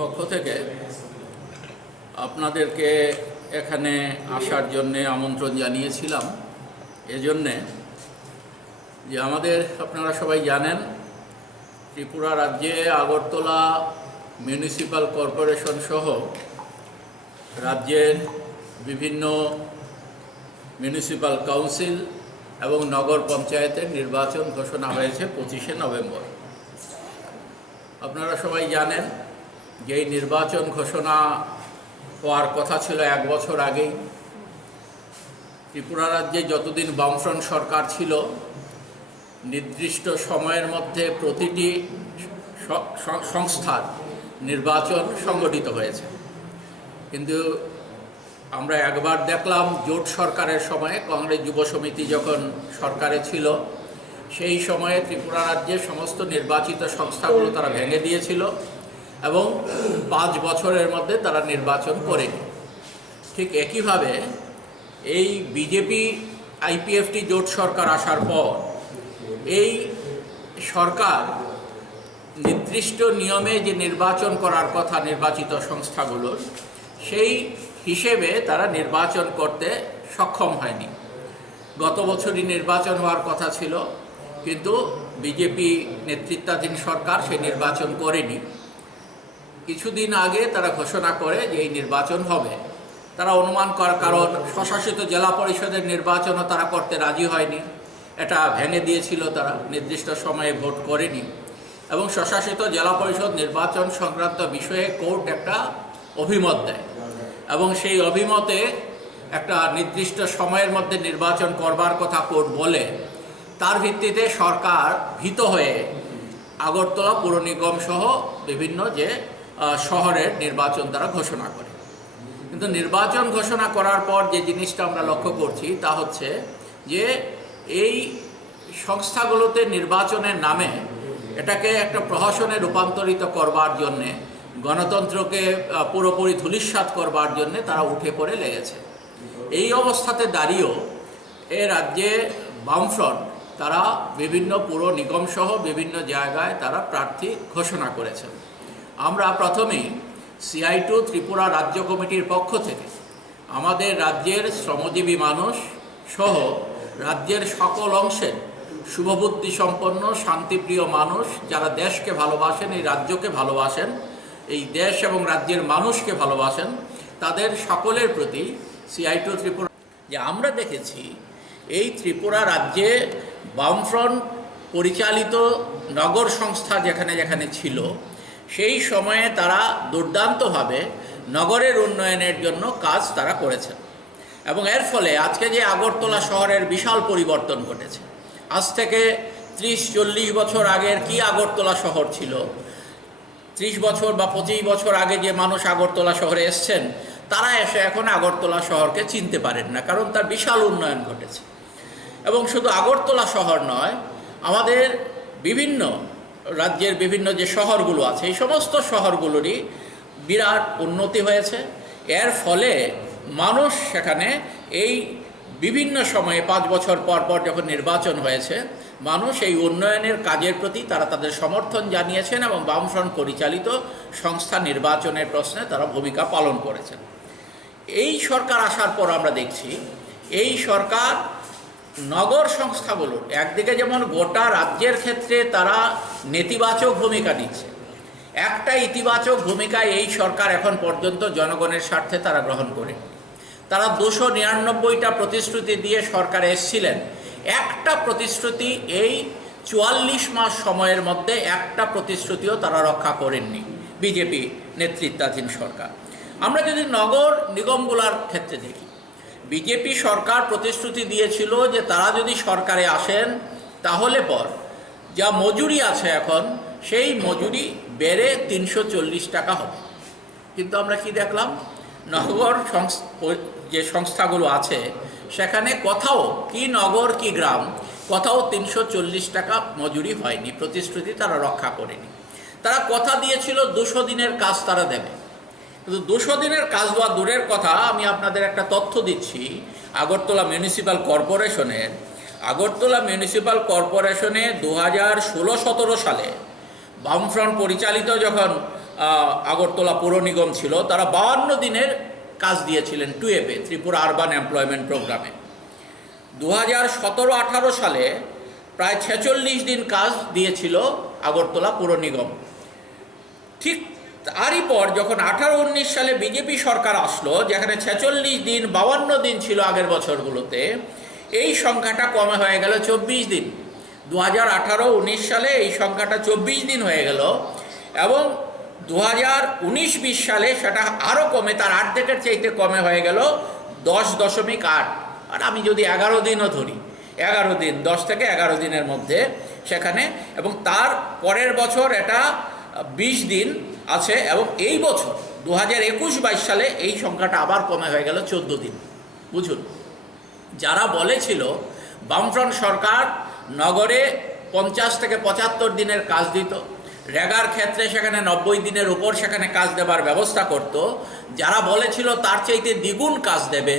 পক্ষ থেকে আপনাদেরকে এখানে আসার জন্য আমন্ত্রণ জানিয়েছিলাম এজন্যে যে আমাদের আপনারা সবাই জানেন ত্রিপুরা রাজ্যে আগরতলা মিউনিসিপ্যাল কর্পোরেশন সহ রাজ্যের বিভিন্ন মিউনিসিপ্যাল কাউন্সিল এবং নগর পঞ্চায়েতের নির্বাচন ঘোষণা হয়েছে 25শে নভেম্বর। আপনারা সবাই জানেন যে এই নির্বাচন ঘোষণা হওয়ার কথা ছিল 1 বছর আগেই। ত্রিপুরা রাজ্যে যতদিন বামফ্রন্ট সরকার ছিল নির্দিষ্ট সময়ের মধ্যে প্রতিটি সংস্থার নির্বাচন সংগঠিত হয়েছে, কিন্তু আমরা একবার দেখলাম জোট সরকারের সময়ে কংগ্রেস যুব সমিতি যখন সরকারে ছিল সেই সময়ে ত্রিপুরা রাজ্যে সমস্ত নির্বাচিত সংস্থাগুলো তারা ভেঙে দিয়েছিল এবং 5 বছরের মধ্যে তারা নির্বাচন করেনি। ঠিক একইভাবে এই বিজেপি আইপিএফটি জোট সরকার আসার পর এই সরকার নির্দিষ্ট নিয়মে যে নির্বাচন করার কথা নির্বাচিত সংস্থাগুলোর সেই হিসেবে তারা নির্বাচন করতে সক্ষম হয়নি। গত বছরই নির্বাচন হওয়ার কথা ছিল, কিন্তু বিজেপি নেতৃত্বাধীন সরকার সেই নির্বাচন করেনি। কিছুদিন আগে তারা ঘোষণা করে যে এই নির্বাচন হবে। তারা অনুমান করার কারণ স্বশাসিত জেলা পরিষদের নির্বাচনও তারা করতে রাজি হয়নি, এটা ভেঙে দিয়েছিল, তারা নির্দিষ্ট সময়ে ভোট করেনি এবং স্বশাসিত জেলা পরিষদ নির্বাচন সংক্রান্ত বিষয়ে কোর্ট একটা অভিমত দেয় এবং সেই অভিমতে একটা নির্দিষ্ট সময়ের মধ্যে নির্বাচন করবার কথা কোর্ট বলে। তার ভিত্তিতে সরকার ভীত হয়ে আগরতলা পুর নিগম সহ বিভিন্ন যে শহরের নির্বাচন তারা ঘোষণা করে। কিন্তু নির্বাচন ঘোষণা করার পর যে জিনিসটা আমরা লক্ষ্য করছি তা হচ্ছে যে এই সংস্থাগুলোতে নির্বাচনের নামে এটাকে একটা প্রহসনে রূপান্তরিত করবার জন্যে, গণতন্ত্রকে পুরোপুরি ধূলিসাৎ করবার জন্যে তারা উঠে পড়ে লেগেছে। এই অবস্থাতে দাঁড়িয়েও এ রাজ্যে বামফ্রন্ট তারা বিভিন্ন পুর নিগম সহ বিভিন্ন জায়গায় তারা প্রার্থী ঘোষণা করেছেন। আমরা প্রথমেই CI2 ত্রিপুরা রাজ্য কমিটির পক্ষ থেকে আমাদের রাজ্যের শ্রমজীবী মানুষ সহ রাজ্যের সকল অংশের শুভবুদ্ধি সম্পন্ন শান্তিপ্রিয় মানুষ যারা দেশকে ভালোবাসেন, এই রাজ্যকে ভালোবাসেন, এই দেশ এবং রাজ্যের মানুষকে ভালোবাসেন, তাদের সকলের প্রতি CI2 ত্রিপুরা যে আমরা দেখেছি এই ত্রিপুরা রাজ্যে বামফ্রন্ট পরিচালিত নগর সংস্থা যেখানে যেখানে ছিল সেই সময়ে তারা দুর্দান্তভাবে নগরের উন্নয়নের জন্য কাজ তারা করেছেন এবং এর ফলে আজকে যে আগরতলা শহরের বিশাল পরিবর্তন ঘটেছে। আজ থেকে 30-40 বছর আগের কি আগরতলা শহর ছিল, 30 বছর বা 25 বছর আগে যে মানুষ আগরতলা শহরে এসছেন তারা এসে এখন আগরতলা শহরকে চিনতে পারেন না, কারণ তার বিশাল উন্নয়ন ঘটেছে। এবং শুধু আগরতলা শহর নয়, আমাদের বিভিন্ন রাজ্যের বিভিন্ন যে শহরগুলো আছে এই সমস্ত শহরগুলোরই বিরাট উন্নতি হয়েছে। এর ফলে মানুষ সেখানে এই বিভিন্ন সময়ে 5 বছর পর পর যখন নির্বাচন হয়েছে মানুষ এই উন্নয়নের কাজের প্রতি তারা তাদের সমর্থন জানিয়েছেন এবং বামফ্রন্ট পরিচালিত সংস্থা নির্বাচনের প্রশ্নে তারা ভূমিকা পালন করেছেন। এই সরকার আসার পর আমরা দেখছি এই সরকার নগর সংস্থাগুলোর একদিকে যেমন গোটা রাজ্যের ক্ষেত্রে তারা নেতিবাচক ভূমিকা নিচ্ছে, একটা ইতিবাচক ভূমিকা এই সরকার এখন পর্যন্ত জনগণের স্বার্থে তারা গ্রহণ করে। তারা 299টা প্রতিশ্রুতি দিয়ে সরকারে এসেছিলেন, একটা প্রতিশ্রুতি এই 44 মাস সময়ের মধ্যে একটা প্রতিশ্রুতিও তারা রক্ষা করেননি বিজেপি নেতৃত্বাধীন সরকার। আমরা যদি নগর নিগমগুলোর ক্ষেত্রে দেখি, বিজেপি সরকার প্রতিশ্রুতি দিয়েছিল যে তারা যদি সরকারে আসেন তাহলে পর যা মজুরি আছে এখন সেই মজুরি বেড়ে 340 টাকা হবে। কিন্তু আমরা কি দেখলাম, নগর যে সংস্থাগুলো আছে সেখানে কোথাও কি নগর কি গ্রাম কোথাও 340 টাকা মজুরি হয়নি, প্রতিশ্রুতি তারা রক্ষা করেনি। তারা কথা দিয়েছিল 200 দিনের কাজ তারা দেবে, কিন্তু 200 দিনের কাজ দেওয়া দূরের কথা। আমি আপনাদের একটা তথ্য দিচ্ছি, আগরতলা মিউনিসিপ্যাল কর্পোরেশনে 2016-17 সালে বামফ্রন্ট পরিচালিত যখন আগরতলা পৌর নিগম ছিল, তারা 52 দিনের কাজ দিয়েছিলেন টুয়েপে, ত্রিপুরা আরবান এমপ্লয়মেন্ট প্রোগ্রামে। 2017-18 সালে প্রায় 46 দিন কাজ দিয়েছিল আগরতলা পৌর নিগম। ঠিক তারই পর যখন 18-19 সালে বিজেপি সরকার আসলো, যেখানে 46 দিন 52 দিন ছিল আগের বছরগুলোতে, এই সংখ্যাটা কমে হয়ে গেল 24 দিন। 2018-19 সালে এই সংখ্যাটা 24 দিন হয়ে গেল, এবং 2019-20 সালে সেটা আরও কমে, তার অর্ধেকের চাইতে কমে হয়ে গেল 10.8। আর আমি যদি 11 দিনও ধরি, 11 দিন, 10 থেকে 11 দিনের মধ্যে সেখানে, এবং তার পরের বছর এটা 20 দিন আছে, এবং এই বছর 2021-22 সালে এই সংখ্যাটা আবার কমে হয়ে গেল 14 দিন। বুঝুন, যারা বলেছিল বামফ্রন্ট সরকার নগরে 50 থেকে 75 দিনের কাজ দিত, রেগার ক্ষেত্রে সেখানে 90 দিনের উপর সেখানে কাজ দেবার ব্যবস্থা করত, যারা বলেছিল তার চাইতে দ্বিগুণ কাজ দেবে,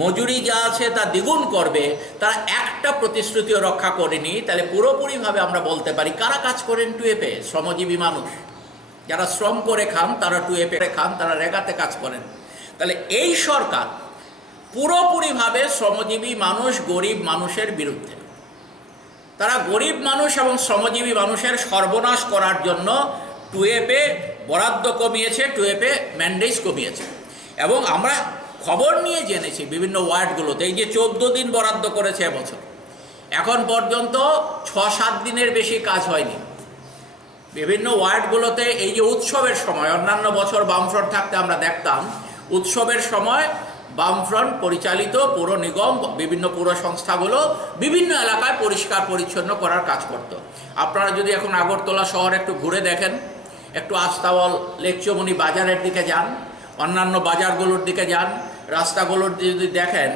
মজুরি যা আছে তা দ্বিগুণ করবে, তারা একটা প্রতিশ্রুতিও রক্ষা করেনি। তাহলে পুরোপুরিভাবে আমরা বলতে পারি কারা কাজ করেন টুয়েপে? শ্রমজীবী মানুষ। যারা শ্রম করে খান তারা টুয়েপে খান, তারা রেগাতে কাজ করেন। তাহলে এই সরকার পুরোপুরিভাবে শ্রমজীবী মানুষ, গরিব মানুষের বিরুদ্ধে। তারা গরিব মানুষ এবং শ্রমজীবী মানুষের সর্বনাশ করার জন্য টুয়েপে বরাদ্দ কমিয়েছে, টুয়েপে ম্যান্ডেজ কমিয়েছে। এবং আমরা খবর নিয়ে জেনেছি বিভিন্ন ওয়ার্ডগুলোতে, এই যে 14 দিন বরাদ্দ করেছে এবছর, এখন পর্যন্ত 6-7 দিনের বেশি কাজ হয়নি। বিভিন্ন ওয়ার্ডগুলোতে এই যে উৎসবের সময়, অন্যান্য বছর বামফ্রন্ট থাকতে আমরা দেখতাম উৎসবের সময় বামফ্রন্ট পরিচালিত পৌর নিগম, বিভিন্ন পৌর সংস্থাগুলো বিভিন্ন এলাকায় পরিষ্কার পরিচ্ছন্ন করার কাজ করত। আপনারা যদি এখন আগরতলা শহর একটু ঘুরে দেখেন, একটু আস্তাবল, লেকচমনি বাজারের দিকে যান, অন্যান্য বাজারগুলোর দিকে যান, রাস্তাগুলোর যদি দেখেন,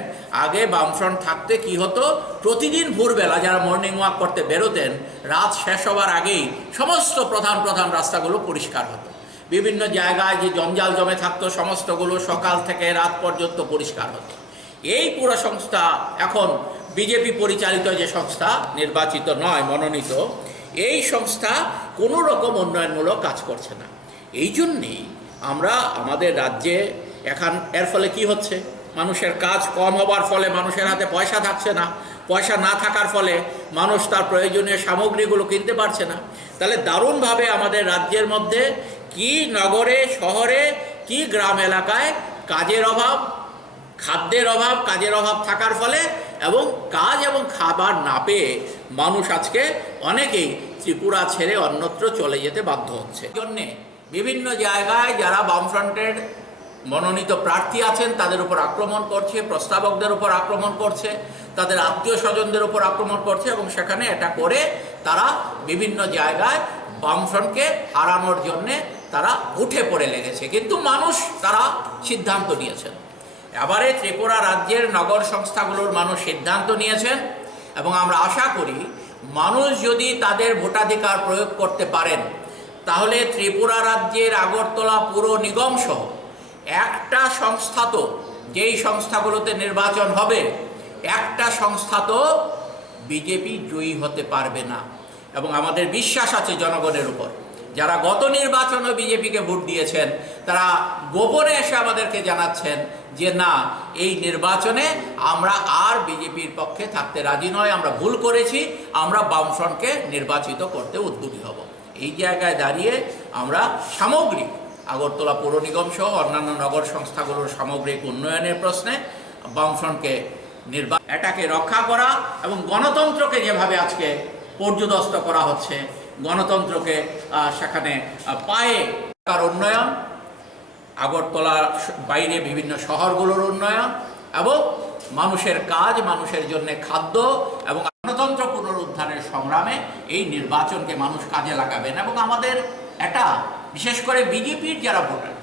আগে বামফ্রন্ট থাকতে কি হতো, প্রতিদিন ভোরবেলা যারা মর্নিং ওয়াক করতে বেরোতেন, রাত শেষ হবার আগেই সমস্ত প্রধান প্রধান রাস্তাগুলো পরিষ্কার হতো। বিভিন্ন জায়গায় যে জঞ্জাল জমে থাকতো সমস্তগুলো সকাল থেকে রাত পর্যন্ত পরিষ্কার হতো। এই পুরো সংস্থা এখন বিজেপি পরিচালিত যে সংস্থা, নির্বাচিত নয়, মনোনীত, এই সংস্থা কোনো রকম উন্নয়নমূলক কাজ করছে না। এই জন্যেই আমরা আমাদের রাজ্যে এখন এর ফলে কি হচ্ছে, মানুষের কাজ কম হবার ফলে মানুষের হাতে পয়সা থাকছে না, পয়সা না থাকার ফলে মানুষ তার প্রয়োজনীয় সামগ্রীগুলো কিনতে পারছে না। তাহলে দারুণভাবে আমাদের রাজ্যের মধ্যে কি নগরে, শহরে, কি গ্রাম এলাকায় কাজের অভাব, খাদ্যের অভাব, কাজের অভাব থাকার ফলে এবং কাজ এবং খাবার না পেয়ে মানুষ আজকে অনেকেই ত্রিপুরা ছেড়ে অন্যত্র চলে যেতে বাধ্য হচ্ছে। জন্যে বিভিন্ন জায়গায় যারা বামফ্রন্টের মনোনীত প্রার্থী আছেন তাদের উপর আক্রমণ করছে, প্রস্তাবকদের উপর আক্রমণ করছে, তাদের আত্মীয় স্বজনদের উপর আক্রমণ করছে, এবং সেখানে এটা করে তারা বিভিন্ন জায়গায় বামফ্রন্টকে হারানোর জন্যে তারা উঠে পড়ে লেগেছে। কিন্তু মানুষ তারা সিদ্ধান্ত নিয়েছেন। এবারে ত্রিপুরা রাজ্যের নগর সংস্থাগুলোর মানুষ সিদ্ধান্ত নিয়েছেন, এবং আমরা আশা করি মানুষ যদি তাদের ভোটাধিকার প্রয়োগ করতে পারেন, তাহলে ত্রিপুরা রাজ্যের আগরতলা পুর নিগম সহ একটা সংস্থা তো, যেই সংস্থাগুলোতে নির্বাচন হবে, একটা সংস্থা তো বিজেপি জয়ী হতে পারবে না। এবং আমাদের বিশ্বাস আছে জনগণের উপর, যারা গত নির্বাচনে বিজেপিকে ভোট দিয়েছেন তারা গোপনে এসে আমাদেরকে জানাচ্ছেন যে না, এই নির্বাচনে আমরা আর বিজেপির পক্ষে থাকতে রাজি নয়, আমরা ভুল করেছি, আমরা বামফ্রন্টকে নির্বাচিত করতে উদ্যোগী হব। এই জায়গায় দাঁড়িয়ে আমরা সামগ্রিক আগরতলা পৌর নিগম সহ অন্যান্য নগর সংস্থাগুলোর সামগ্রিক উন্নয়নের প্রশ্নে বামফ্রন্টকে এটাকে রক্ষা করা এবং গণতন্ত্রকে যেভাবে আজকে পর্যুদস্ত করা হচ্ছে, গণতন্ত্রকে সেখানে পায়ে তার উন্নয়ন, আগরতলার বাইরে বিভিন্ন শহরগুলোর উন্নয়ন এবং মানুষের কাজ, মানুষের জন্য খাদ্য এবং গণতন্ত্র পুনরুদ্ধারের সংগ্রামে এই নির্বাচনকে মানুষ কাজে লাগাবেন। এবং আমাদের এটা বিশেষ করে বিজেপির যারা ভোটার,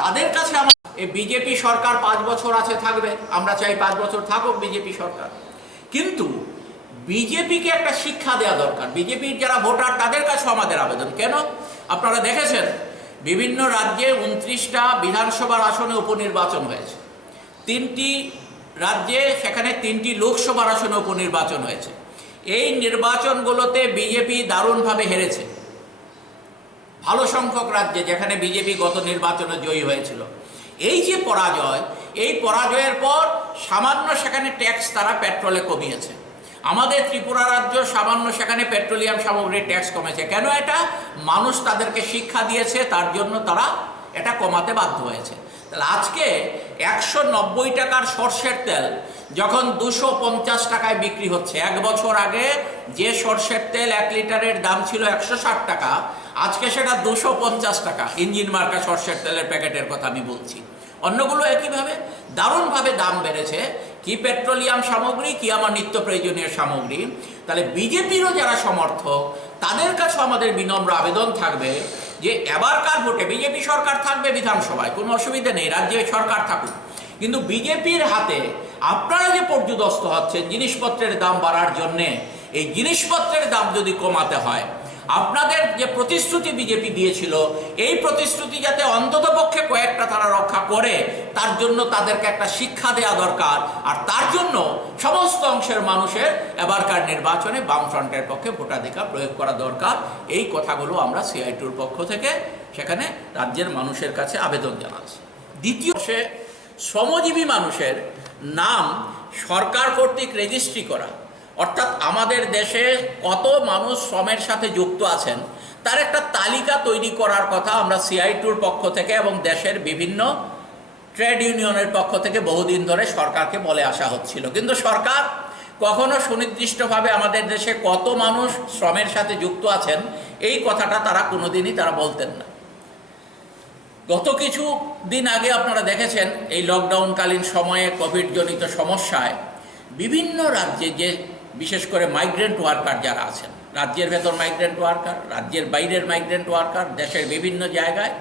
তাদের কাছে এই বিজেপি সরকার 5 বছর আছে, থাকবে, আমরা চাই 5 বছর থাকুক বিজেপি সরকার, কিন্তু বিজেপিকে একটা শিক্ষা দেওয়া দরকার। বিজেপির যারা ভোটার তাদের কাছে আমাদের আবেদন, কেন আপনারা দেখেছেন বিভিন্ন রাজ্যে 29টা বিধানসভার আসনে উপনির্বাচন হয়েছে, 3টি রাজ্যে সেখানে 3টি লোকসভার আসনে উপনির্বাচন হয়েছে। এই নির্বাচনগুলোতে বিজেপি দারুণভাবে হেরেছে। ভালো সংখ্যক রাজ্যে, যেখানে বিজেপি গত নির্বাচনে জয়ী হয়েছিল। এই যে পরাজয়, এই পরাজয়ের পর সামান্য সেখানে ট্যাক্স তারা পেট্রোলে কমিয়েছে। আমাদের ত্রিপুরা রাজ্য সামান্য সেখানে পেট্রোলিয়াম সামগ্রীর ট্যাক্স কমেছে। কেন? এটা মানুষ তাদেরকে শিক্ষা দিয়েছে, তার জন্য তারা এটা কমাতে বাধ্য হয়েছে। তাহলে আজকে 190 টাকার সর্ষের তেল যখন 250 টাকায় বিক্রি হচ্ছে, 1 বছর আগে যে সর্ষের তেল 1 লিটারের দাম ছিল 160 টাকা, আজকে সেটা 250 টাকা। ইঞ্জিন মার্কা সর্ষের তেলের প্যাকেটের কথা আমি বলছি। অন্যগুলো একইভাবে দারুণভাবে দাম বেড়েছে, কি পেট্রোলিয়াম সামগ্রী, কি আমার নিত্য প্রয়োজনীয় সামগ্রী। তাহলে বিজেপিরও যারা সমর্থক, তাদের কাছে আমাদের বিনম্র আবেদন থাকবে যে এবারকার ভোটে বিজেপি সরকার থাকবে বিধানসভায়, কোনো অসুবিধা নেই, রাজ্যে সরকার থাকুক, কিন্তু বিজেপির হাতে আপনারা যে পর্যুদস্ত হচ্ছেন জিনিসপত্রের দাম বাড়ার জন্যে, এই জিনিসপত্রের দাম যদি কমাতে হয়, আপনাদের যে প্রতিশ্রুতি বিজেপি দিয়েছিল, এই প্রতিশ্রুতি যাতে অন্ততপক্ষে কয়েকটা তারা রক্ষা করে, তার জন্য তাদেরকে একটা শিক্ষা দেওয়া দরকার। আর তার জন্য সমস্ত অংশের মানুষের এবারকার নির্বাচনে বামফ্রন্টের পক্ষে ভোটাধিকার প্রয়োগ করা দরকার। এই কথাগুলো আমরা সিআইটির পক্ষ থেকে সেখানে রাজ্যের মানুষের কাছে আবেদন জানাচ্ছি। দ্বিতীয়, শ্রমজীবী মানুষের নাম সরকার কর্তৃক রেজিস্ট্রি করা, অর্থাৎ আমাদের দেশে কত মানুষ শ্রমের সাথে যুক্ত আছেন তার একটা তালিকা তৈরি করার কথা আমরা সিআইটির পক্ষ থেকে এবং দেশের বিভিন্ন ট্রেড ইউনিয়নের পক্ষ থেকে বহুদিন ধরে সরকারকে বলে আসা হচ্ছিল, কিন্তু সরকার কখনো সুনির্দিষ্টভাবে আমাদের দেশে কত মানুষ শ্রমের সাথে যুক্ত আছেন এই কথাটা তারা কোনোদিনই তারা বলতেন না। গত কিছু দিন আগে আপনারা দেখেছেন এই লকডাউনকালীন সময়ে কোভিডজনিত সমস্যায় বিভিন্ন রাজ্যে যে বিশেষ করে মাইগ্রেন্ট ওয়ার্কার যারা আছেন, রাজ্যের ভেতর মাইগ্রেন্ট ওয়ার্কার, রাজ্যের বাইরের মাইগ্রেন্ট ওয়ার্কার, দেশের বিভিন্ন জায়গায়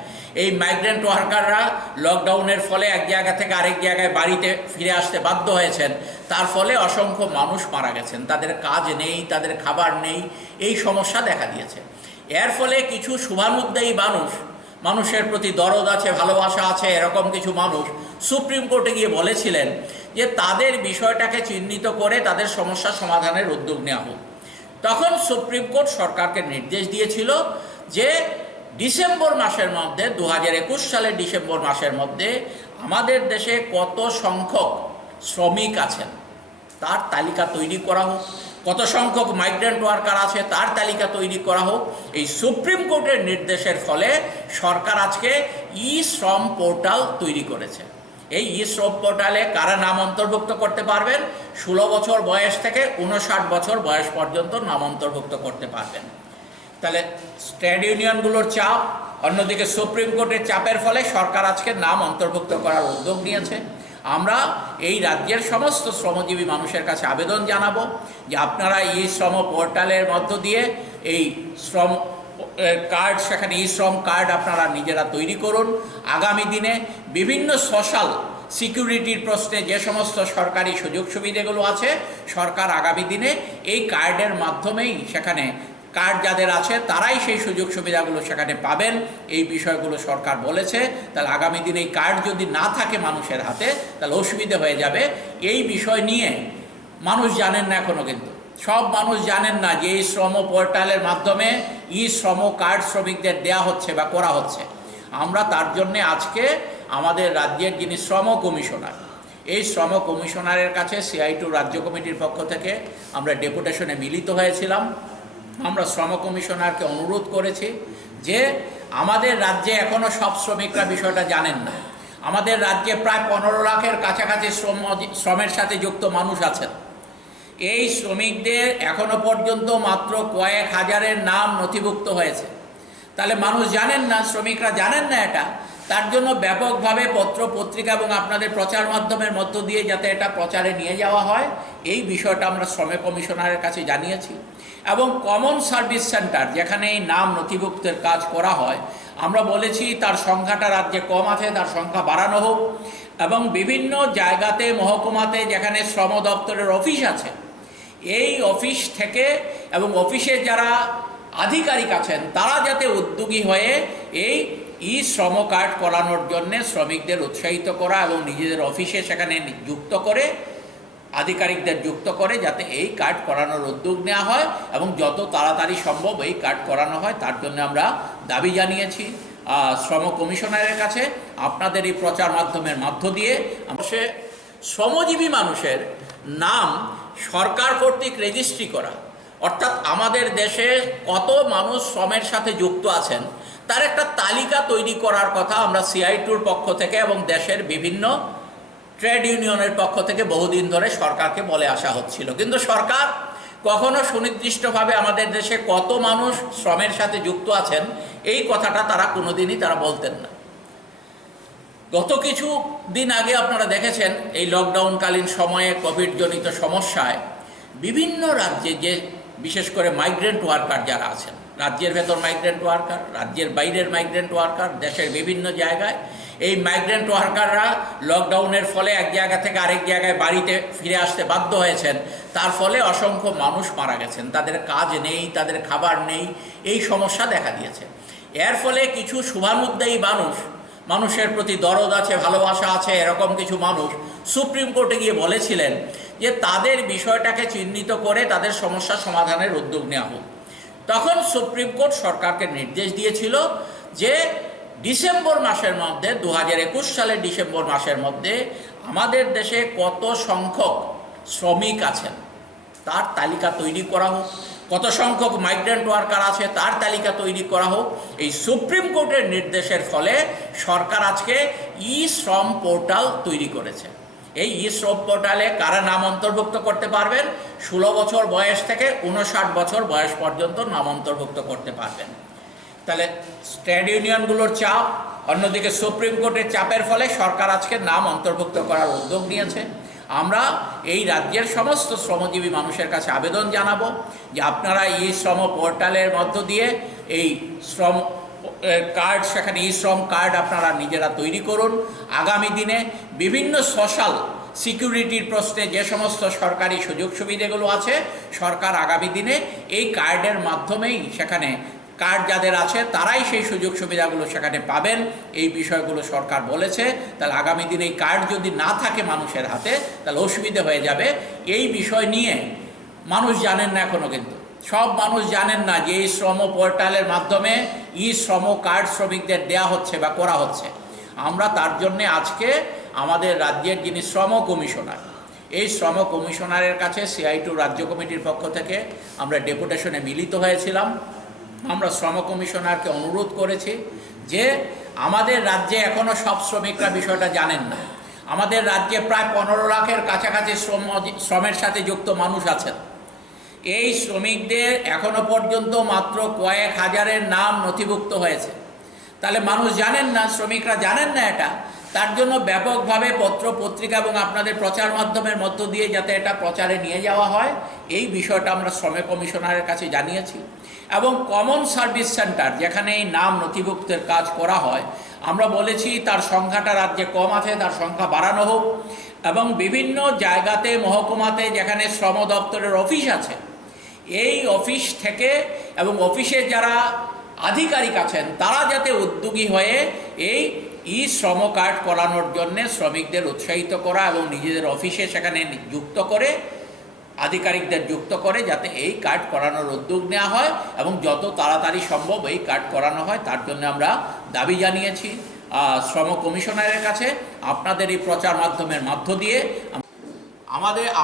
এই মাইগ্রেন্ট ওয়ার্কাররা লকডাউনের ফলে এক জায়গা থেকে আরেক জায়গায় বাড়িতে ফিরে আসতে বাধ্য হয়েছেন। তার ফলে অসংখ্য মানুষ মারা গেছেন, তাদের কাজ নেই, তাদের খাবার নেই, এই সমস্যা দেখা দিয়েছে। এর ফলে কিছু শুভানুদ্দায়ী মানুষের প্রতি দরদ আছে, ভালোবাসা আছে, এরকম কিছু মানুষ সুপ্রিম কোর্টে গিয়ে বলেছিলেন যে তাদের বিষয়টাকে চিহ্নিত করে তাদের সমস্যা সমাধানের উদ্যোগ নেওয়া হোক। তখন সুপ্রিম কোর্ট সরকারকে নির্দেশ দিয়েছিল যে ডিসেম্বর মাসের মধ্যে, 2021 সালের ডিসেম্বর মাসের মধ্যে আমাদের দেশে কত সংখ্যক শ্রমিক আছেন তার তালিকা তৈরি করা হোক, কত সংখ্যক মাইগ্রেন্ট ওয়ার্কার আছে তার তালিকা তৈরি করা হোক। এই সুপ্রিম কোর্টের নির্দেশের ফলে সরকার আজকে ই শ্রম পোর্টাল তৈরি করেছে। এই ই শ্রম পোর্টালে কারা নাম অন্তর্ভুক্ত করতে পারবেন? 16 বছর বয়স থেকে 59 বছর বয়স পর্যন্ত নাম অন্তর্ভুক্ত করতে পারবেন। তাহলে ট্রেড ইউনিয়নগুলোর চাপ, অন্যদিকে সুপ্রিম কোর্টের চাপের ফলে সরকার আজকে নাম অন্তর্ভুক্ত করার উদ্যোগ নিয়েছে। আমরা এই রাজ্যের সমস্ত শ্রমজীবী মানুষের কাছে আবেদন জানাবো যে আপনারা ই শ্রম পোর্টালের মধ্য দিয়ে এই শ্রম কার্ড, সেখানে ই শ্রম কার্ড আপনারা নিজেরা তৈরি করুন। আগামী দিনে বিভিন্ন সোশ্যাল সিকিউরিটির প্রশ্নে যে সমস্ত সরকারি সুযোগ সুবিধাগুলো আছে, সরকার আগামী দিনে এই কার্ডের মাধ্যমেই, সেখানে কার্ড যাদের আছে তারাই সেই সুযোগ সুবিধাগুলো সেখানে পাবেন, এই বিষয়গুলো সরকার বলেছে। তাহলে আগামী দিনে এই কার্ড যদি না থাকে মানুষের হাতে তাহলে অসুবিধা হয়ে যাবে। এই বিষয় নিয়ে মানুষ জানেন না এখনও, কিন্তু সব মানুষ জানেন না যে এই শ্রম পোর্টালের মাধ্যমে ই শ্রম কার্ড শ্রমিকদের দেয়া হচ্ছে বা করা হচ্ছে। আমরা তার জন্যে আজকে আমাদের রাজ্যের যিনি শ্রম কমিশনার, এই শ্রম কমিশনারের কাছে সিআইটি রাজ্য কমিটির পক্ষ থেকে আমরা ডেপুটেশনে মিলিত হয়েছিলাম। আমরা শ্রম কমিশনারকে অনুরোধ করেছি যে আমাদের রাজ্যে এখনও সব শ্রমিকরা বিষয়টা জানেন না। আমাদের রাজ্যে প্রায় 15 লাখের কাছাকাছি শ্রমের সাথে যুক্ত মানুষ আছেন। এই শ্রমিকদের এখনো পর্যন্ত মাত্র কয়েক হাজারের নাম নথিভুক্ত হয়েছে। তাহলে মানুষ জানেন না, শ্রমিকরা জানেন না এটা। তার জন্য ব্যাপকভাবে পত্র পত্রিকা এবং আপনাদের প্রচার মাধ্যমের মধ্য দিয়ে যাতে এটা প্রচারে নিয়ে যাওয়া হয়, এই বিষয়টা আমরা শ্রম কমিশনারের কাছে জানিয়েছি। এবং কমন সার্ভিস সেন্টার, যেখানে এই নাম নথিভুক্তের কাজ করা হয়, আমরা বলেছি তার সংখ্যাটা রাজ্যে কম আছে, তার সংখ্যা বাড়ানো হোক। এবং বিভিন্ন জায়গাতে, মহকুমাতে যেখানে শ্রম দপ্তরের অফিস আছে, এই অফিস থেকে এবং অফিসে যারা আধিকারিক আছেন তারা যাতে উদ্যোগী হয়ে এই ই শ্রম কার্ড করানোর জন্যে শ্রমিকদের উৎসাহিত করা এবং নিজেদের অফিসে সেখানে যুক্ত করে আধিকারিকদের যুক্ত করে যাতে এই কার্ড করানোর উদ্যোগ নেওয়া হয় এবং যত তাড়াতাড়ি সম্ভব এই কার্ড করানো হয় তার জন্য আমরা দাবি জানিয়েছি শ্রম কমিশনারের কাছে। আপনাদের এই প্রচার মাধ্যমের মধ্য দিয়ে সে শ্রমজীবী মানুষের নাম সরকার কর্তৃক রেজিস্ট্রি করা, অর্থাৎ আমাদের দেশে কত মানুষ শ্রমের সাথে যুক্ত আছেন তার একটা তালিকা তৈরি করার কথা আমরা সিআইটিউর পক্ষ থেকে এবং দেশের বিভিন্ন ট্রেড ইউনিয়নের পক্ষ থেকে বহুদিন ধরে সরকারকে বলে আসা হচ্ছিল, কিন্তু সরকার কখনো সুনির্দিষ্টভাবে আমাদের দেশে কত মানুষ শ্রমের সাথে যুক্ত আছেন এই কথাটা তারা কোনোদিনই তারা বলতেন না। গত কিছু দিন আগে আপনারা দেখেছেন এই লকডাউনকালীন সময়ে কোভিডজনিত সমস্যায় বিভিন্ন রাজ্যে যে বিশেষ করে মাইগ্রেন্ট ওয়ার্কার যারা আছেন, রাজ্যের ভেতর মাইগ্রেন্ট ওয়ার্কার, রাজ্যের বাইরের মাইগ্রেন্ট ওয়ার্কার, দেশের বিভিন্ন জায়গায় এই মাইগ্রেন্ট ওয়ার্কাররা লকডাউনের ফলে এক জায়গা থেকে আরেক জায়গায় বাড়িতে ফিরে আসতে বাধ্য হয়েছেন। তার ফলে অসংখ্য মানুষ মারা গেছেন, তাদের কাজ নেই, তাদের খাবার নেই, এই সমস্যা দেখা দিয়েছে। এর ফলে কিছু শুভানুদ্দায়ী মানুষের প্রতি দরদ আছে, ভালোবাসা আছে, এরকম কিছু মানুষ সুপ্রিম কোর্টে গিয়ে বলেছিলেন যে তাদের বিষয়টাকে চিহ্নিত করে তাদের সমস্যা সমাধানের উদ্যোগ নেওয়া হোক। তখন সুপ্রিম কোর্ট সরকারকে নির্দেশ দিয়েছিল যে ডিসেম্বর মাসের মধ্যে 2021 সালের ডিসেম্বর মাসের মধ্যে আমাদের দেশে কত সংখ্যক শ্রমিক আছেন তার তালিকা তৈরি করা হোক, কত সংখ্যক মাইগ্রেন্ট ওয়ার্কার আছে তার তালিকা তৈরি করা হোক। এই সুপ্রিম কোর্টের নির্দেশের ফলে সরকার আজকে ই শ্রম পোর্টাল তৈরি করেছে। এই ই শ্রম পোর্টালে কারা নাম অন্তর্ভুক্ত করতে পারবেন? 16 বছর বয়স থেকে 59 বছর বয়স পর্যন্ত নাম অন্তর্ভুক্ত করতে পারবেন। তাহলে ট্রেড ইউনিয়নগুলোর চাপ, অন্যদিকে সুপ্রিম কোর্টের চাপের ফলে সরকার আজকে নাম অন্তর্ভুক্ত করার উদ্যোগ নিয়েছে। আমরা এই রাজ্যের সমস্ত শ্রমজীবী মানুষের কাছে আবেদন জানাবো যে আপনারা ই শ্রম পোর্টালের মধ্য দিয়ে এই শ্রম কার্ড, সেখানে ই শ্রম কার্ড আপনারা নিজেরা তৈরি করুন। আগামী দিনে বিভিন্ন সোশ্যাল সিকিউরিটির প্রশ্নে যে সমস্ত সরকারি সুযোগ সুবিধাগুলো আছে সরকার আগামী দিনে এই কার্ডের মাধ্যমেই, সেখানে কার্ড যাদের আছে তারাই সেই সুযোগ সুবিধাগুলো সেখানে পাবেন, এই বিষয়গুলো সরকার বলেছে। তাহলে আগামী দিনে এই কার্ড যদি না থাকে মানুষের হাতে তাহলে অসুবিধা হয়ে যাবে। এই বিষয় নিয়ে মানুষ জানেন না, এখনও কিন্তু সব মানুষ জানেন না যে এই শ্রম পোর্টালের মাধ্যমে ই শ্রম কার্ড শ্রমিকদের দেয়া হচ্ছে বা করা হচ্ছে। আমরা তার জন্যে আজকে আমাদের রাজ্যের যিনি শ্রম কমিশনার, এই শ্রম কমিশনারের কাছে সিআইটিউ রাজ্য কমিটির পক্ষ থেকে আমরা ডেপুটেশনে মিলিত হয়েছিলাম। আমরা শ্রম কমিশনারকে অনুরোধ করেছি যে আমাদের রাজ্যে এখনও সব শ্রমিকরা বিষয়টা জানেন না। আমাদের রাজ্যে প্রায় 15 লাখের কাছাকাছি শ্রমের সাথে যুক্ত মানুষ আছেন। এই শ্রমিকদের এখনো পর্যন্ত মাত্র কয়েক হাজারের নাম নথিভুক্ত হয়েছে। তাহলে মানুষ জানেন না, শ্রমিকরা জানেন না এটা। তার জন্য ব্যাপকভাবে পত্র পত্রিকা এবং আপনাদের প্রচার মাধ্যমের মধ্য দিয়ে যাতে এটা প্রচারে নিয়ে যাওয়া হয়, এই বিষয়টা আমরা শ্রম কমিশনারের কাছে জানিয়েছি। এবং কমন সার্ভিস সেন্টার যেখানে এই নাম নথিভুক্তের কাজ করা হয়, আমরা বলেছি তার সংখ্যাটা রাজ্যে কম আছে, তার সংখ্যা বাড়ানো হোক। এবং বিভিন্ন জায়গাতে মহকুমাতে যেখানে শ্রম দপ্তরের অফিস আছে, এই অফিস থেকে এবং অফিসে যারা আধিকারিক আছেন তারা যাতে উদ্যোগী হয়ে এই ই শ্রম কার্ড করানোর জন্যে শ্রমিকদের উৎসাহিত করা এবং নিজেদের অফিসে সেখানে যুক্ত করে, আধিকারিকদের যুক্ত করে যাতে এই কার্ড করানোর উদ্যোগ নেওয়া হয় এবং যত তাড়াতাড়ি সম্ভব এই কার্ড করানো হয় তার জন্য আমরা দাবি জানিয়েছি শ্রম কমিশনারের কাছে। আপনাদের এই প্রচার মাধ্যমের মধ্য দিয়ে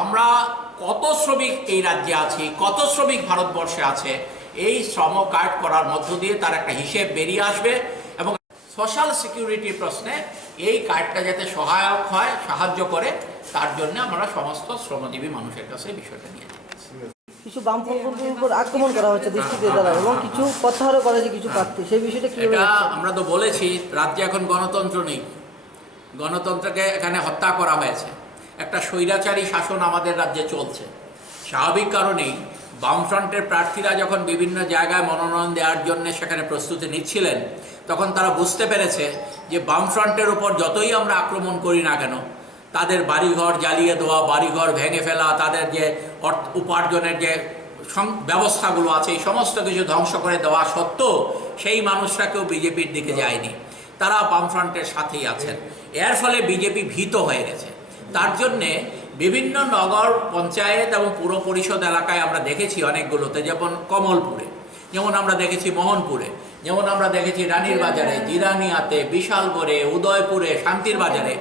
আমরা কত শ্রমিক এই রাজ্যে আছি, কত শ্রমিক ভারতবর্ষে আছে, এই শ্রম কার্ড করার মধ্য দিয়ে তার একটা হিসেব বেরিয়ে আসবে এবং সোশ্যাল সিকিউরিটির প্রশ্নে এই কার্ডটা যাতে সহায়ক হয়, সাহায্য করে, তার জন্য আমরা সমস্ত শ্রমজীবী মানুষের কাছে বিষয়টা নিয়ে যাচ্ছি। কিছু বামপন্থীর উপর আক্রমণ করা হচ্ছে দৃষ্টিতে দ্বারা এবং কিছু প্রত্যাহারও করা হয়েছে কিছু প্রার্থী, সেই বিষয়টা কি? এটা আমরা তো বলেছি রাজ্যে এখন গণতন্ত্র নেই, গণতন্ত্রকে এখানে হত্যা করা হয়েছে, একটা স্বৈরাচারী শাসন আমাদের রাজ্যে চলছে। স্বাভাবিক কারণেই বামফ্রন্টের প্রার্থীরা যখন বিভিন্ন জায়গায় মনোনয়ন দেওয়ার জন্য সেখানে প্রস্তুতি নিচ্ছিলেন, তখন তারা বুঝতে পেরেছে যে বামফ্রন্টের উপর যতই আমরা আক্রমণ করি না কেন, তাদের বাড়িঘর জ্বালিয়ে দেওয়া, বাড়িঘর ভেঙে ফেলা, তাদের যে উপার্জনের যে ব্যবস্থাগুলো আছে এই সমস্ত কিছু ধ্বংস করে দেওয়া সত্ত্বেও সেই মানুষরা কেউ বিজেপির দিকে যায়নি, তারা বামফ্রন্টের সাথেই আছেন। এর ফলে বিজেপি ভীত হয়ে গেছে। তার জন্যে বিভিন্ন নগর পঞ্চায়েত এবং পুর পরিষদ এলাকায় আমরা দেখেছি অনেকগুলোতে, যেমন কমলপুরে, যেমন আমরা দেখেছি মোহনপুরে, যেমন আমরা দেখেছি রানীর বাজারে, জিরানিয়াতে, বিশালগড়ে, উদয়পুরে, শান্তির বাজারে।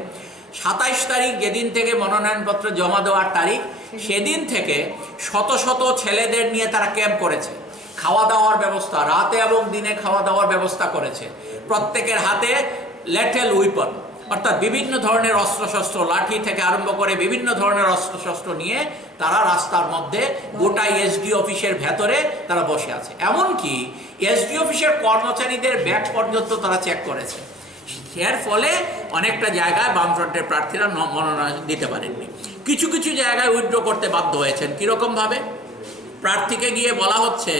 27 তারিখ যেদিন থেকে মনোনয়নপত্র জমা দেওয়ার তারিখ, সেদিন থেকে শত শত ছেলেদের নিয়ে তারা ক্যাম্প করেছে। খাওয়া দাওয়ার ব্যবস্থা, রাতে এবং দিনে খাওয়া দাওয়ার ব্যবস্থা করেছে। প্রত্যেকের হাতে লেটেল উইপন, অর্থাৎ বিভিন্ন ধরনের অস্ত্রশস্ত্র, লাঠি থেকে আরম্ভ করে বিভিন্ন ধরনের অস্ত্রশস্ত্র নিয়ে তারা রাস্তার মধ্যে গোটা এসডি অফিসের ভেতরে তারা বসে আছে। এমনকি এসডি অফিসের কর্মচারীদের ব্যাগ পর্যন্ত তারা চেক করেছে। এর ফলে অনেকটা জায়গায় বামফ্রন্টের প্রার্থীরা মনোনয়ন দিতে পারেননি। কিছু কিছু জায়গায় উইথড্র করতে বাধ্য হয়েছেন। কীরকমভাবে? প্রার্থীকে গিয়ে বলা হচ্ছে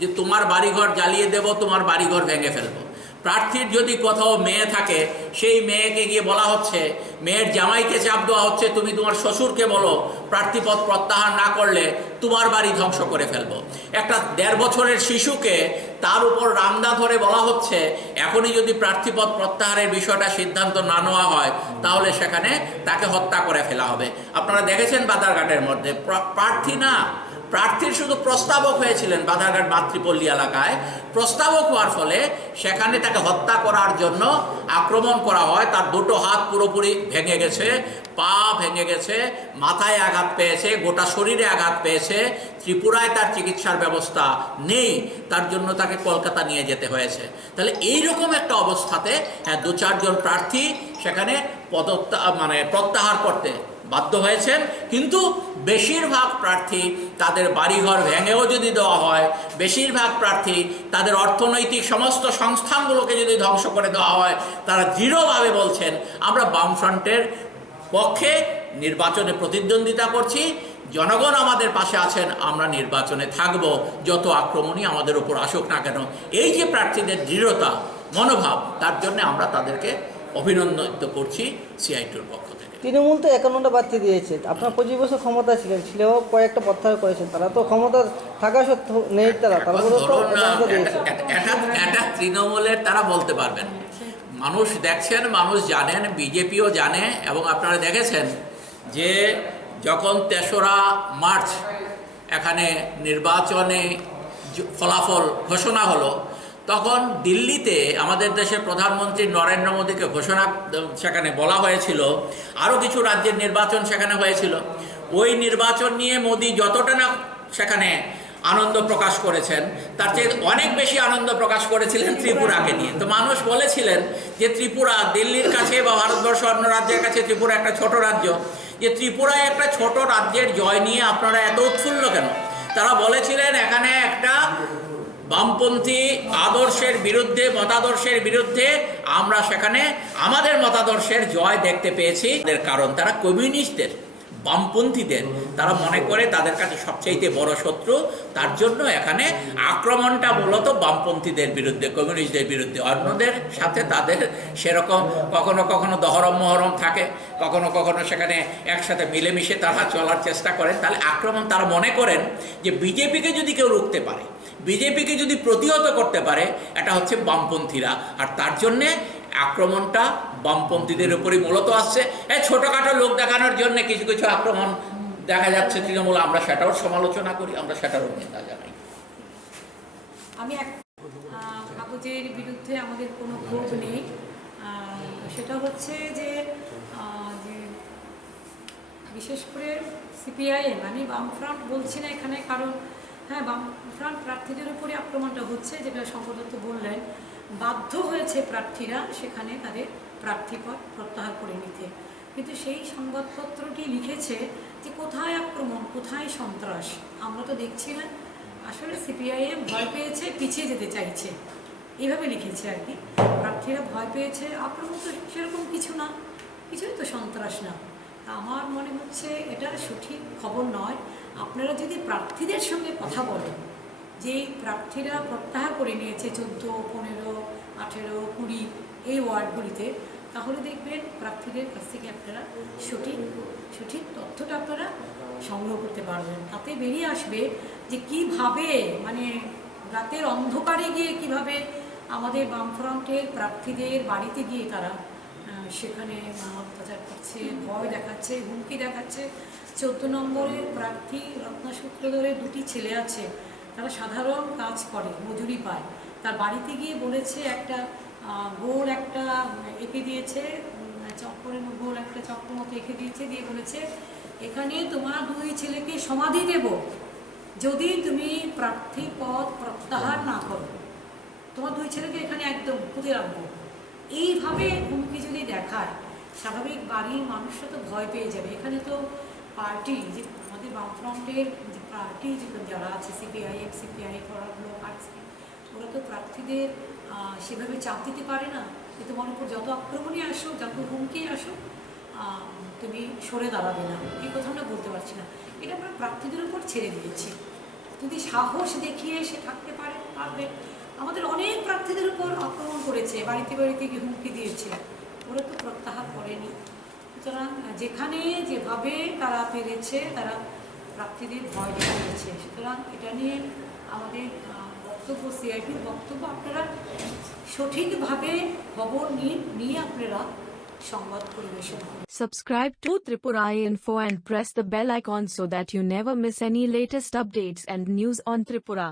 যে তোমার বাড়িঘর জ্বালিয়ে দেব, তোমার বাড়িঘর ভেঙে ফেলবো। প্রার্থীর যদি কোথাও মেয়ে থাকে, সেই মেয়েকে গিয়ে বলা হচ্ছে, মেয়ের জামাইকে চাপ দেওয়া হচ্ছে, তুমি তোমার শ্বশুরকে বলো প্রার্থীপদ প্রত্যাহার না করলে তোমার বাড়ি ধ্বংস করে ফেলবো। একটা 1.5 বছরের শিশুকে তার উপর রামদা ধরে বলা হচ্ছে এখনই যদি প্রার্থীপদ প্রত্যাহারের বিষয়টা সিদ্ধান্ত না নেওয়া হয় তাহলে সেখানে তাকে হত্যা করে ফেলা হবে। আপনারা দেখেছেন বাদারঘাটের মধ্যে প্রার্থী না, প্রার্থীর শুধু প্রস্তাবক হয়েছিলেন বাধারঘাট মাতৃপল্লী এলাকায়। প্রস্তাবক হওয়ার ফলে সেখানে তাকে হত্যা করার জন্য আক্রমণ করা হয়। তার দুটো হাত পুরোপুরি ভেঙে গেছে, পা ভেঙে গেছে, মাথায় আঘাত পেয়েছে, গোটা শরীরে আঘাত পেয়েছে। ত্রিপুরায় তার চিকিৎসার ব্যবস্থা নেই, তার জন্য তাকে কলকাতা নিয়ে যেতে হয়েছে। তাহলে এইরকম একটা অবস্থাতে 2-4 জন প্রার্থী সেখানে প্রত্যাহার করতে বাধ্য হয়েছেন। কিন্তু বেশিরভাগ প্রার্থী তাদের বাড়িঘর ভেঙেও যদি দেওয়া হয়, বেশিরভাগ প্রার্থী তাদের অর্থনৈতিক সমস্ত সংস্থানগুলোকে যদি ধ্বংস করে দেওয়া হয়, তারা দৃঢ়ভাবে বলছেন আমরা বামফ্রন্টের পক্ষে নির্বাচনে প্রতিদ্বন্দ্বিতা করছি, জনগণ আমাদের পাশে আছেন, আমরা নির্বাচনে থাকব, যত আক্রমণই আমাদের উপর আসুক না কেন। এই যে প্রার্থীদের দৃঢ়তা, মনোভাব, তার জন্য আমরা তাদেরকে অভিনন্দিত করছি সিআইটির পক্ষ থেকে। তৃণমূল তো 51টা প্রার্থী দিয়েছে, আপনার 25 বছর ক্ষমতা ছিলেও কয়েকটা প্রত্যাহার করেছেন, তারা তো ক্ষমতা থাকা সত্ত্বেও নেই, তারপরে তো দিয়েছে। এটা তৃণমূলের তারা বলতে পারবেন। মানুষ দেখছেন, মানুষ জানেন, বিজেপিও জানে। এবং আপনারা দেখেছেন যে যখন 3রা মার্চ এখানে নির্বাচনে ফলাফল ঘোষণা হলো, তখন দিল্লিতে আমাদের দেশের প্রধানমন্ত্রী নরেন্দ্র মোদীকে ঘোষণা সেখানে বলা হয়েছিল। আরও কিছু রাজ্যের নির্বাচন সেখানে হয়েছিল। ওই নির্বাচন নিয়ে মোদী যতটা না সেখানে আনন্দ প্রকাশ করেছেন, তার চেয়ে অনেক বেশি আনন্দ প্রকাশ করেছিলেন ত্রিপুরাকে নিয়ে। তো মানুষ বলেছিলেন যে ত্রিপুরা দিল্লির কাছে বা ভারতবর্ষ অন্য রাজ্যের কাছে ত্রিপুরা একটা ছোট রাজ্য, যে ত্রিপুরায় একটা ছোট রাজ্যের জয় নিয়ে আপনারা এত উৎফুল্ল কেন? তারা বলেছিলেন এখানে একটা বামপন্থী আদর্শের বিরুদ্ধে, মতাদর্শের বিরুদ্ধে আমরা সেখানে আমাদের মতাদর্শের জয় দেখতে পেয়েছি। এর কারণ তারা কমিউনিস্টদের, বামপন্থীদের তারা মনে করে তাদের কাছে সবচাইতে বড় শত্রু। তার জন্য এখানে আক্রমণটা মূলত বামপন্থীদের বিরুদ্ধে, কমিউনিস্টদের বিরুদ্ধে। অন্যদের সাথে তাদের সেরকম কখনো কখনো দহরম মহরম থাকে, কখনো কখনো সেখানে একসাথে মিলেমিশে তারা চলার চেষ্টা করেন। তাহলে আক্রমণ তারা মনে করেন যে বিজেপিকে যদি কেউ রুখতে পারে, বিজেপিকে যদি প্রতিহত করতে পারে, এটা হচ্ছে বামপন্থীরা। আর তার জন্যে আক্রমণটা বামপন্থীদের উপরই মূলত আসছে। ছোটোখাটো লোক দেখানোর জন্য কিছু কিছু আক্রমণ দেখা যাচ্ছে তৃণমূল, আমরা সেটাও সমালোচনা করি, আমরা সেটারও নিন্দা জানাই। আমি কাগজের বিরুদ্ধে আমাদের কোনো ক্ষোভ নেই। সেটা হচ্ছে যে বিশেষ করে সিপিআইএম, আমি বামফ্রন্ট বলছি না এখানে, কারণ হ্যাঁ বামফ্রন্ট প্রার্থীদের উপরে আক্রমণটা হচ্ছে, যেটা সম্ভবত বললেন, বাধ্য হয়েছে প্রার্থীরা সেখানে তাদের প্রার্থীপদ প্রত্যাহার করে নিতে। কিন্তু সেই সংবাদপত্রটি লিখেছে যে কোথায় আক্রমণ, কোথায় সন্ত্রাস, আমরা তো দেখছি না। আসলে সিপিআইএম ভয় পেয়েছে, পিছিয়ে যেতে চাইছে, এইভাবে লিখেছে আর কি। প্রার্থীরা ভয় পেয়েছে, আক্রমণ তো সেরকম কিছু না, কিছুই তো সন্ত্রাস না। আমার মনে হচ্ছে এটা সঠিক খবর নয়। আপনারা যদি প্রার্থীদের সঙ্গে কথা বলেন, যেই প্রার্থীরা প্রত্যাহার করে নিয়েছে 14, 15, 18, 20 এই ওয়ার্ডগুলিতে, তাহলে দেখবেন প্রার্থীদের কাছ থেকে আপনারা সঠিক তথ্যটা আপনারা সংগ্রহ করতে পারবেন। তাতে বেরিয়ে আসবে যে কিভাবে, মানে রাতের অন্ধকারে গিয়ে কিভাবে আমাদের বামফ্রন্টের প্রার্থীদের বাড়িতে গিয়ে তারা সেখানে অত্যাচার করছে, ভয় দেখাচ্ছে, হুমকি দেখাচ্ছে। 14 নম্বরে প্রার্থী রত্না সূত্রধরের 2টি ছেলে আছে, তারা সাধারণ কাজ করে, মজুরি পায়। তার বাড়িতে গিয়ে বলেছে একটা গোল একটা এঁকে দিয়েছে, চক্রের গোল একটা চক্র মতো এঁকে দিয়েছে, দিয়ে বলেছে এখানে তোমার 2 ছেলেকে সমাধি দেব যদি তুমি প্রার্থী পদ প্রত্যাহার না করো, তোমার 2 ছেলেকে এখানে একদম পুঁতে রাখবো। এইভাবে হুমকি যদি দেখায়, স্বাভাবিক বাড়ির মানুষরা তো ভয় পেয়ে যাবে। এখানে তো পার্টি, যে আমাদের বামফ্রন্টের যে পার্টি যারা আছে, CPIM, CPI, forward block, RSP, ওরা তো প্রার্থীদের সেভাবে চাপ দিতে পারে না যে তোমার উপর যত আক্রমণই আসুক, যত হুমকি আসুক, তুমি সরে দাঁড়াবে না, এই কথা আমরা বলতে পারছি না। এটা আমরা প্রার্থীদের উপর ছেড়ে দিয়েছি। যদি সাহস দেখিয়ে সে থাকতে পারবে। আমাদের অনেক প্রার্থীদের উপর আক্রমণ করেছে, বাড়িতে বাড়িতে গিয়ে হুমকি দিয়েছে, ওরা তো প্রত্যাহার করেনি। সুতরাং যেখানে যেভাবে তারা পেরেছে তারা প্রার্থীদের ভয় দেখিয়েছে। সুতরাং এটা নিয়ে আমাদের বক্তব্য, সিআইপির বক্তব্য, আপনারা সঠিকভাবে খবর নিয়ে আপনারা সংবাদ পরিবেশন করুন। Subscribe to Tripura Info and press the bell icon so that you never miss any latest updates and news on Tripura.